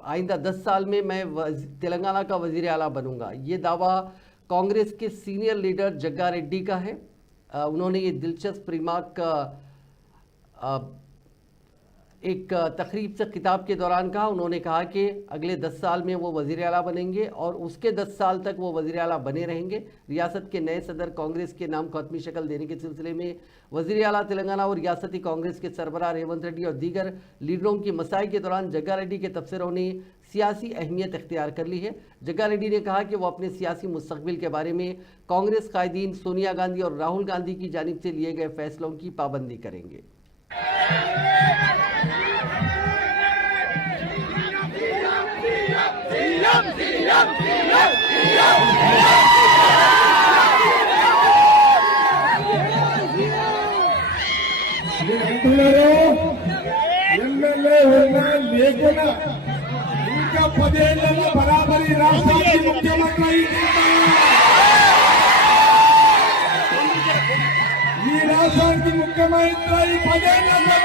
आइंदा 10 साल में मैं तेलंगाना का वजीर आला बनूंगा। ये दावा कांग्रेस के सीनियर लीडर जग्गा रेड्डी का है। उन्होंने ये दिलचस्प रिमार्क एक तकरीब से खिताब के दौरान कहा। उन्होंने कहा कि अगले 10 साल में वो वज़ीर आला बनेंगे और उसके 10 साल तक वो वज़ीर आला बने रहेंगे। रियासत के नए सदर कांग्रेस के नाम को हतमी शक्ल देने के सिलसिले में वज़ीर आला तेलंगाना और रियासती कांग्रेस के सरबराह रेवंत रेड्डी और दीगर लीडरों की मसाई के दौरान जग्गा रेड्डी के तबसरों ने सियासी अहमियत इख्तियार कर ली है। जग्गा रेड्डी ने कहा कि वो अपने सियासी मुस्तकबिल के बारे में कांग्रेस कायदीन सोनिया गांधी और राहुल गांधी की जानिब से लिए गए फैसलों की पाबंदी करेंगे। ఎమ్మెల్యే ఉన్నా లేకున్నా ఇంకా 10 ఏళ్లలో బరాబరి రాష్ట్రానికి ముఖ్యమంత్రి ఈ రాష్ట్రానికి ముఖ్యమంత్రి 10 ఏళ్లలో